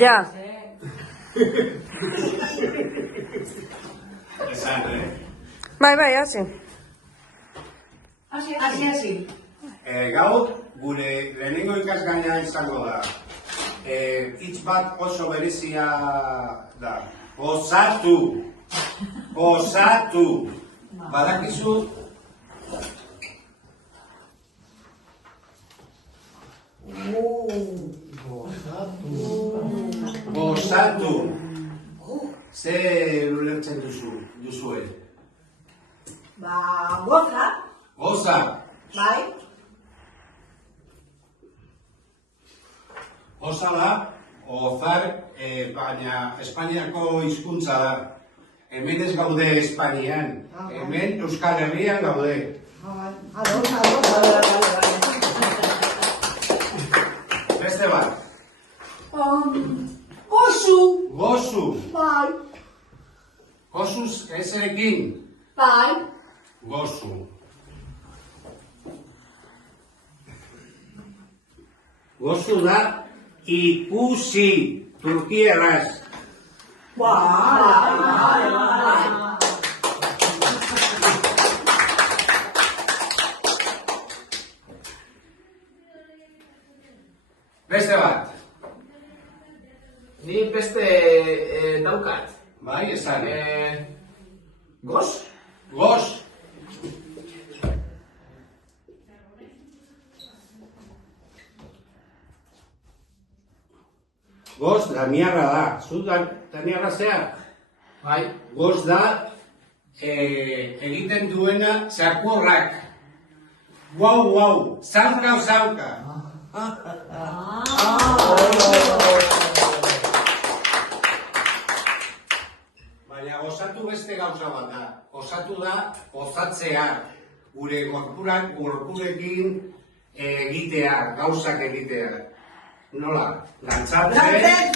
Ja. Esan, Bai, hasi. Hasi. Gaur, gure lehenengo ikasgaia izango da. Hitz bat oso berezia da. Gozatu. Gozatu. Badakizu? Gozatu. Zer ulertzen duzue? Goza. Goza. Bai. Goza da, gozar, baina Espainiako hizkuntza da. Hemen ez gaude Espainian, hemen Euskal Herrian gaude. Beste bat. Gozu. Gozu. Bai. Gozuz ezerekin. Bai. Gozu. Gozu da ikusi turkieraz. Bai. Beste bat. Ni beste daukat. Bai, esan. Goz? Goz. Goz, daniarra da. Zu daniarra zea? Bai. Goz da, egiten duena txakurrak. Guau, zauka. Baina gozatu beste gauza bat da. Gozatu da, gozatzea. Gure gorpurekin egitea, gauzak egitea. Nola? Gantzatzen?